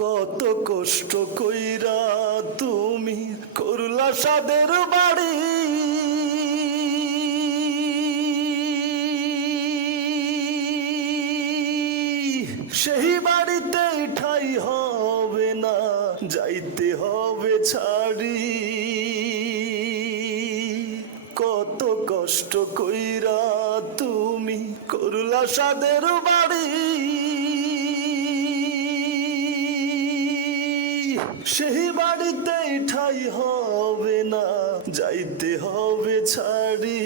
কত কষ্ট কইরা তুমি করলা সাদের বাড়ি, সেই বাড়িতে ঠাই হবে না, যাইতে হবে ছাড়ি। কত কষ্ট কইরা তুমি করলা সাদের বাড়ি, সেই বাড়িতে ঠাই হবে না, যাইতে হবে ছাড়ি।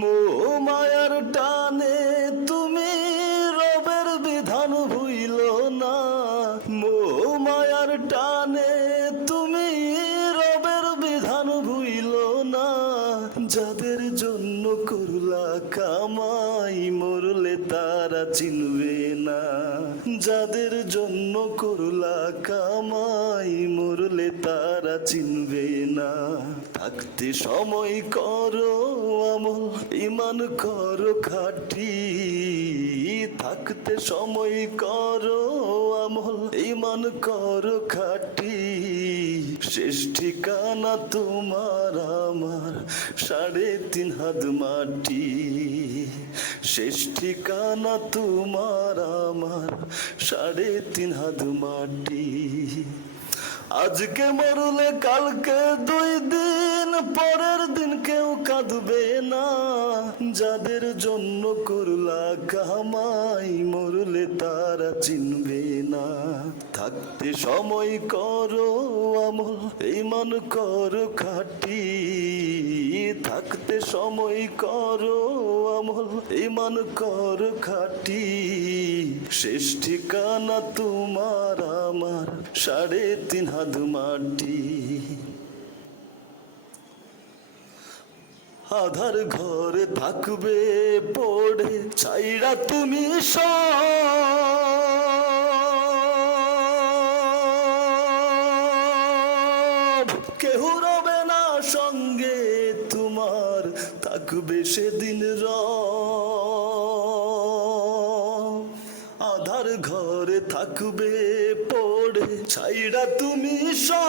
মোহ মায়ার টানে তুমি রবের বিধান ভুইল না, মোহ মায়ার টানে তুমি রবের বিধান ভুইল না। যাদের জন্য করলা কামাই মরলে তারা চিনবে না, যাদের জন্য করলা কামাই মরলে তারা চিনবে না। থাকতে সময় করো আমল, ইমান করো খাঁটি, থাকতে সময় করো আমল, ইমান করো খাঁটি। শেষ ঠিকানা তোমার আমার 3.5 হাত মাটি, শেষ ঠিকানা তোমার আমার 3.5 হাত মাটি। আজকে মরলে কালকে 2 দিন, পরের দিন কেউ কাঁদবে না। যাদের জন্য করলা কামাই মরলে তারা চিনবে না। থাকতে সময় করো আমল, ইমান করো খাঁটি, থাকতে সময় করো আমল, ইমান করো খাঁটি। শেষ ঠিকানা তোমার আমার 3.5 হাত মাটি। আধার ঘরে থাকবে পড়ে ছাইরা তুমি সব, কেহ রবে না সঙ্গে তোমার, থাকবে সেদিন আধার ঘরে থাকবে পড়ে ছাইরা তুমি সব,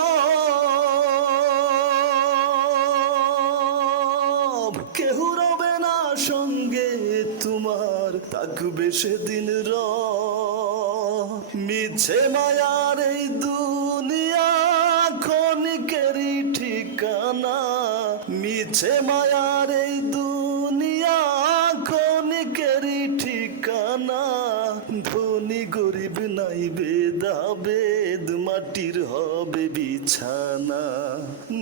কেহ রবে না সঙ্গে তোমার, থাকবে সেদিন মিছে মায়ার এই দুনিয়া ক্ষণিকেরই ঠিকানা, মিছে মায়ার এই দুনিয়া ক্ষণিকেরই ঠিকানা। ধনী গরিব নাই ভেদাভেদ, মাটির হবে বিছানা।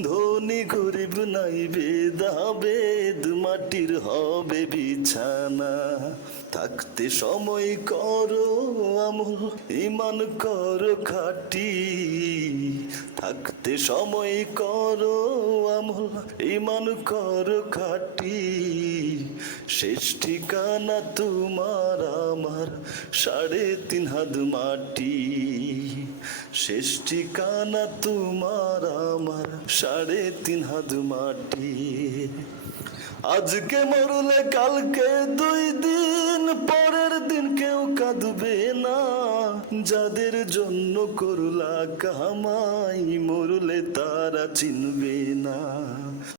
ধনী গরিব নাই ভেদাভেদ, মাটির হবে বিছানা। থাকতে সময় করো আমল, ইমান করো খাঁটি, থাকতে সময় করো আমল, ইমান করো খাঁটি। শেষ ঠিকানা তোমার আমার 3.5 হাত মাটি, শেষ ঠিকানা তোমার আমার 3.5 হাত মাটি। আজকে মরলে কালকে 2 দিন, পরের দিন কেউ কাঁদবে না। যাদের জন্য করলা কামাই মরলে তারা চিনবে না।